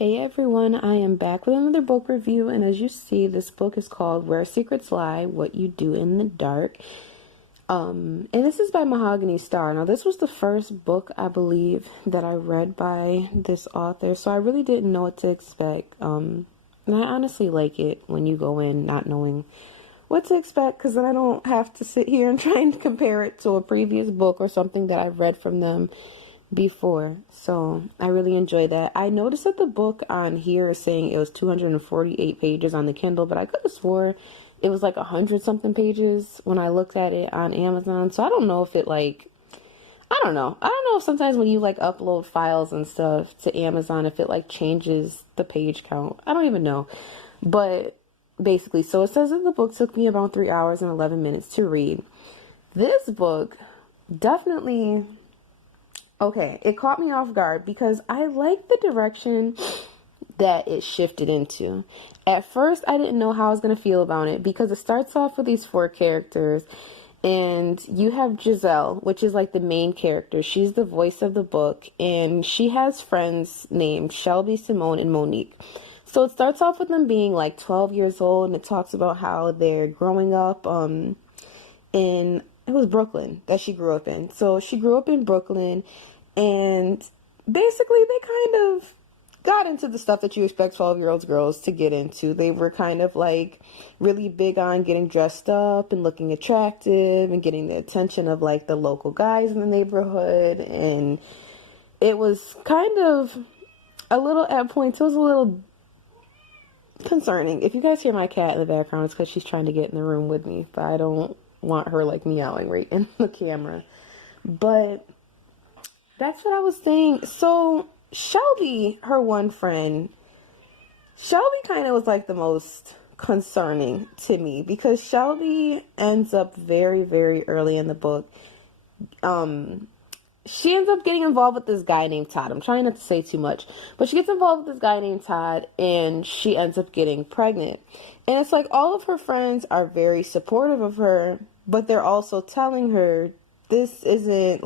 Hey everyone, I am back with another book review, and as you see, this book is called Where Secrets Lie, What You Do in the Dark. And this is by Mahogany Star. Now, this was the first book, I believe, that I read by this author, so I really didn't know what to expect. And I honestly like it when you go in not knowing what to expect, because then I don't have to sit here and try and compare it to a previous book or something that I've read from them before. So I really enjoy that. I noticed that the book on here is saying it was 248 pages on the Kindle, but I could have swore it was like 100 something pages when I looked at it on Amazon. So I don't know if it I don't know. I don't know if sometimes when you upload files and stuff to Amazon, if it changes the page count. I don't even know. But basically, so it says that the book took me about 3 hours and 11 minutes to read. This book definitely, okay, it caught me off guard because I like the direction that it shifted into. At first, I didn't know how I was going to feel about it because it starts off with these four characters, and you have Giselle, which is the main character. She's the voice of the book, and she has friends named Shelby, Simone, and Monique. So it starts off with them being 12 years old, and it talks about how they're growing up in, it was Brooklyn that she grew up in. So she grew up in Brooklyn, and basically they kind of got into the stuff that you expect 12-year-old girls to get into. They were kind of really big on getting dressed up and looking attractive and getting the attention of the local guys in the neighborhood. And it was kind of a little, at points, it was a little concerning. If you guys hear my cat in the background, it's because she's trying to get in the room with me, but I don't want her meowing right in the camera. But that's what I was saying. So Shelby, her one friend, Shelby kind of was the most concerning to me because Shelby ends up very, very early in the book. She ends up getting involved with this guy named Todd. I'm trying not to say too much, but she gets involved with this guy named Todd, and she ends up getting pregnant. And it's all of her friends are very supportive of her, but they're also telling her, this isn't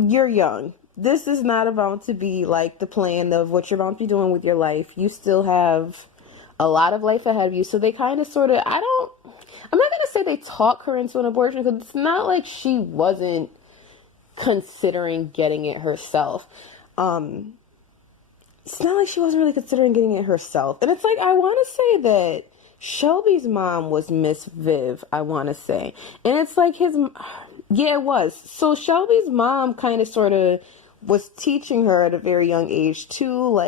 you're young. This is not about to be the plan of what you're about to be doing with your life. You still have a lot of life ahead of you. So they kind of sort of, I'm not going to say they talk her into an abortion, because it's not like she wasn't considering getting it herself. It's not like she wasn't really considering getting it herself. And it's I want to say that Shelby's mom was Miss Viv, I want to say. And it's yeah, it was. So Shelby's mom kind of sort of was teaching her at a very young age too,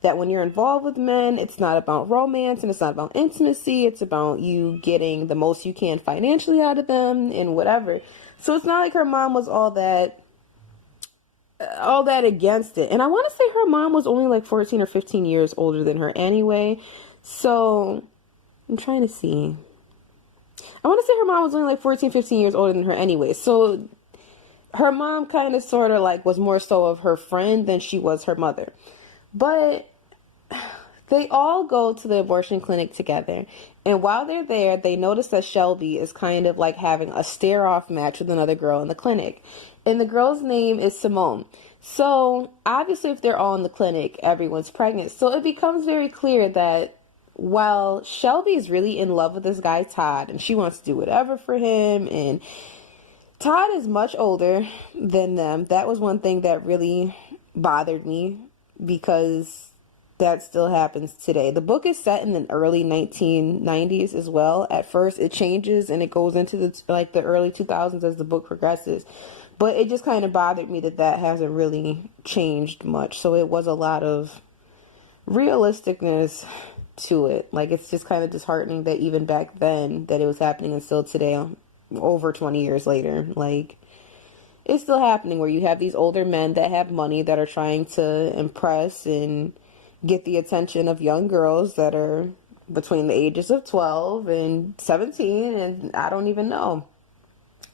that when you're involved with men, it's not about romance and it's not about intimacy. It's about you getting the most you can financially out of them and whatever. So it's not like her mom was all that against it. And I want to say her mom was only 14 or 15 years older than her anyway. So I'm trying to see. I want to say her mom was only 14, 15 years older than her anyway. So her mom kind of sort of was more so of her friend than she was her mother. But they all go to the abortion clinic together. And while they're there, they notice that Shelby is kind of having a stare-off match with another girl in the clinic. And the girl's name is Simone. So obviously if they're all in the clinic, everyone's pregnant. So it becomes very clear that while Shelby is really in love with this guy, Todd, and she wants to do whatever for him, and Todd is much older than them. That was one thing that really bothered me because that still happens today. The book is set in the early 1990s as well. At first it changes and it goes into the early 2000s as the book progresses. But it just kind of bothered me that hasn't really changed much. So it was a lot of realisticness to it. It's just kind of disheartening that even back then that it was happening, and still today, over 20 years later, it's still happening where you have these older men that have money that are trying to impress and get the attention of young girls that are between the ages of 12 and 17, and I don't even know.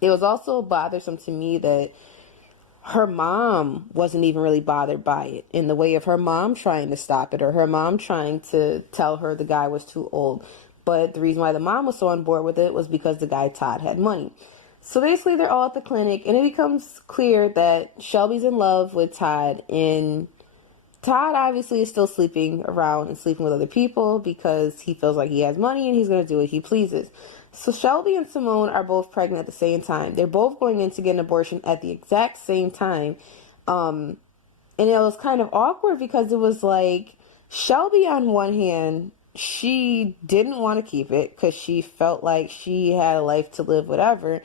It was also bothersome to me that her mom wasn't even really bothered by it, in the way of her mom trying to stop it or her mom trying to tell her the guy was too old. But the reason why the mom was so on board with it was because the guy Todd had money. So basically they're all at the clinic, and it becomes clear that Shelby's in love with Todd, and Todd obviously is still sleeping around and sleeping with other people because he feels like he has money and he's going to do what he pleases. So Shelby and Simone are both pregnant at the same time. They're both going in to get an abortion at the exact same time. And it was kind of awkward because it was like Shelby, on one hand, she didn't want to keep it because she felt like she had a life to live, whatever.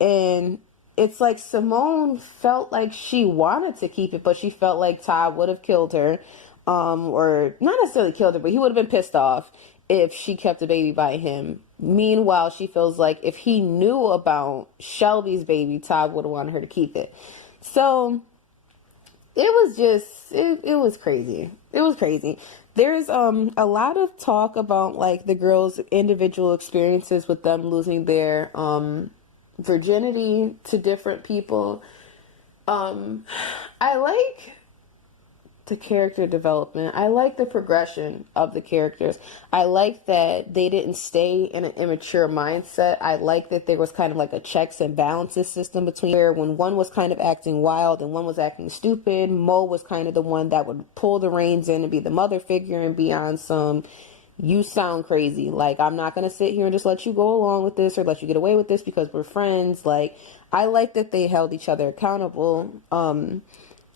And it's like Simone felt like she wanted to keep it, but she felt like Todd would have killed her, or not necessarily killed her, but he would have been pissed off if she kept the baby by him. Meanwhile, she feels like if he knew about Shelby's baby, Todd would have wanted her to keep it. So it was just, it was crazy. It was crazy. There's a lot of talk about like the girls' individual experiences with them losing their virginity to different people. I like the character development. I like the progression of the characters. I like that they didn't stay in an immature mindset. I like that there was kind of like a checks and balances system between where when one was kind of acting wild and one was acting stupid, Mo was kind of the one that would pull the reins in and be the mother figure and be on some, you sound crazy. Like, I'm not going to sit here and just let you go along with this or let you get away with this because we're friends. Like, I like that they held each other accountable.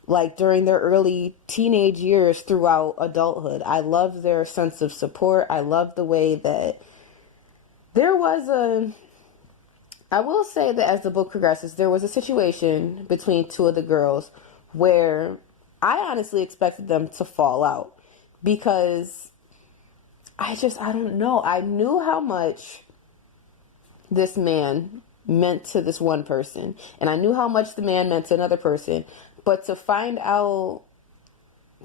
Like during their early teenage years throughout adulthood. I love their sense of support. I love the way that there was I will say that as the book progresses, there was a situation between two of the girls where I honestly expected them to fall out because I don't know. I knew how much this man meant to this one person, and I knew how much the man meant to another person. But to find out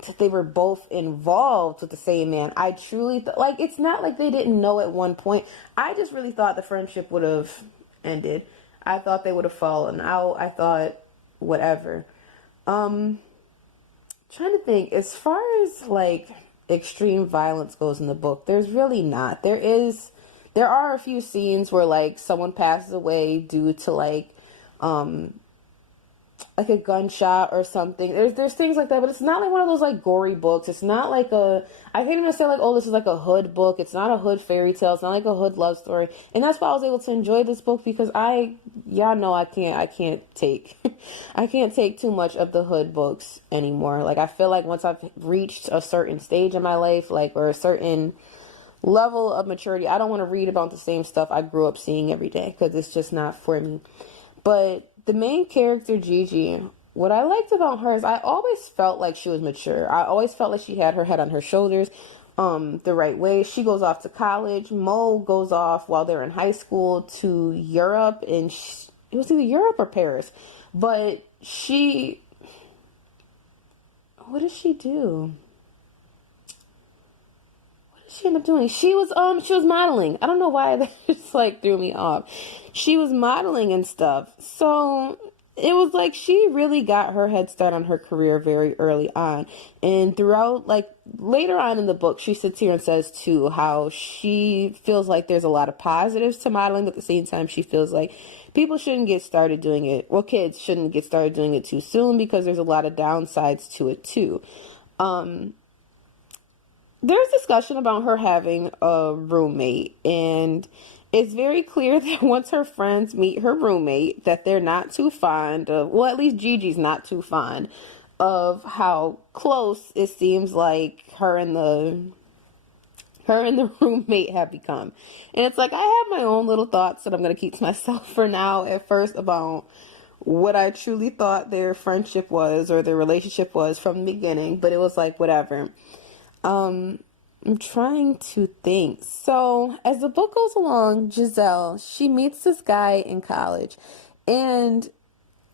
that they were both involved with the same man, I truly like, it's not like they didn't know at one point. I just really thought the friendship would have ended. I thought they would have fallen out. I thought whatever. Trying to think, as far as like extreme violence goes in the book, there's really not. There are a few scenes where like someone passes away due to like a gunshot or something. There's things like that, but it's not like one of those like gory books. It's not like I can't even say like, oh, this is like a hood book. It's not a hood fairy tale. It's not like a hood love story. And that's why I was able to enjoy this book because y'all know I can't take I can't take too much of the hood books anymore. Like I feel like once I've reached a certain stage in my life, like, or a certain level of maturity, I don't want to read about the same stuff I grew up seeing every day because it's just not for me. But the main character, Gigi, what I liked about her is I always felt like she was mature. I always felt like she had her head on her shoulders the right way. She goes off to college. Mo goes off while they're in high school to Europe, and it was either Europe or Paris. But what did she do? She ended up doing? She was modeling. I don't know why that just like threw me off. She was modeling and stuff. So it was like she really got her head start on her career very early on. And throughout, like later on in the book, she sits here and says too how she feels like there's a lot of positives to modeling, but at the same time she feels like people shouldn't get started doing it. Well, kids shouldn't get started doing it too soon because there's a lot of downsides to it too. There's discussion about her having a roommate, and it's very clear that once her friends meet her roommate, that they're not too fond of, well, at least Gigi's not too fond of how close it seems like her and the roommate have become. And it's like, I have my own little thoughts that I'm going to keep to myself for now at first about what I truly thought their friendship was or their relationship was from the beginning, but it was like, whatever. I'm trying to think. So as the book goes along, Giselle, she meets this guy in college, and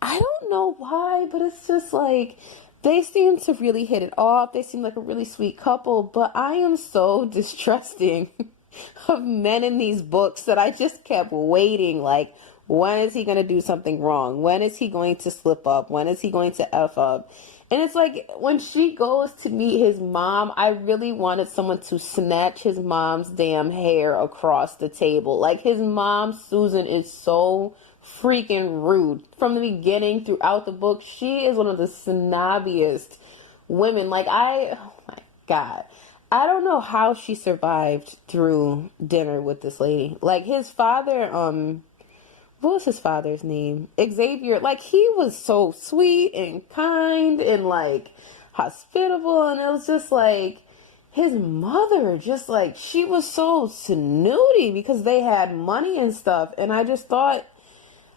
I don't know why, but it's just like they seem to really hit it off. They seem like a really sweet couple, but I am so distrusting of men in these books that I just kept waiting. Like, when is he going to do something wrong? When is he going to slip up? When is he going to F up? And it's like, when she goes to meet his mom, I really wanted someone to snatch his mom's damn hair across the table. Like, his mom, Susan, is so freaking rude. From the beginning throughout the book, she is one of the snobbiest women. Like, oh my God. I don't know how she survived through dinner with this lady. Like, his father, what was his father's name? Xavier. Like, he was so sweet and kind and, like, hospitable. And it was just, like, his mother, just, like, she was so snooty because they had money and stuff. And I just thought,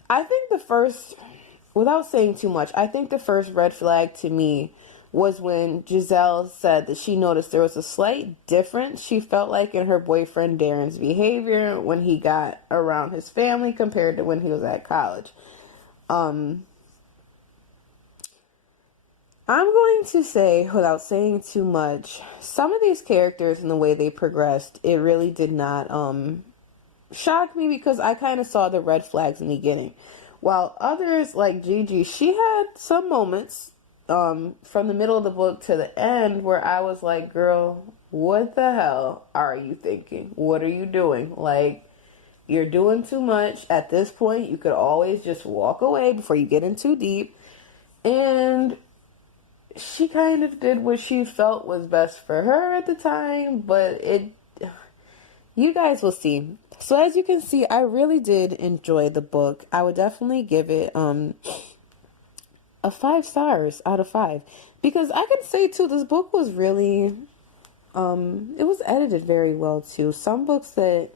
I think the first, without saying too much, I think the first red flag to me was when Giselle said that she noticed there was a slight difference she felt like in her boyfriend Darren's behavior when he got around his family compared to when he was at college. I'm going to say, without saying too much, some of these characters and the way they progressed, it really did not shock me because I kind of saw the red flags in the beginning. While others, like Gigi, she had some moments from the middle of the book to the end where I was like, girl, what the hell are you thinking? What are you doing? Like, you're doing too much. At this point, you could always just walk away before you get in too deep. And she kind of did what she felt was best for her at the time, but you guys will see. So as you can see, I really did enjoy the book. I would definitely give it a 5 stars out of 5 because I can say too, this book was really it was edited very well too. Some books that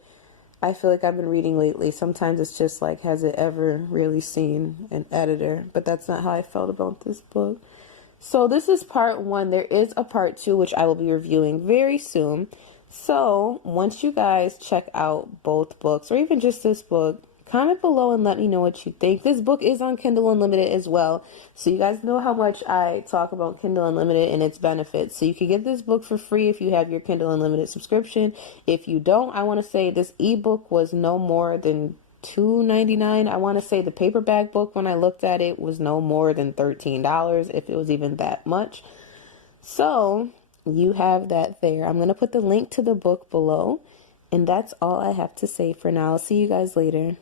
I feel like I've been reading lately, sometimes it's just like, has it ever really seen an editor? But that's not how I felt about this book. So this is part 1. There is a part 2 which I will be reviewing very soon. So once you guys check out both books or even just this book, comment below and let me know what you think. This book is on Kindle Unlimited as well. So you guys know how much I talk about Kindle Unlimited and its benefits. So you can get this book for free if you have your Kindle Unlimited subscription. If you don't, I want to say this ebook was no more than $2.99. I want to say the paperback book, when I looked at it, was no more than $13, if it was even that much. So you have that there. I'm going to put the link to the book below. And that's all I have to say for now. I'll see you guys later.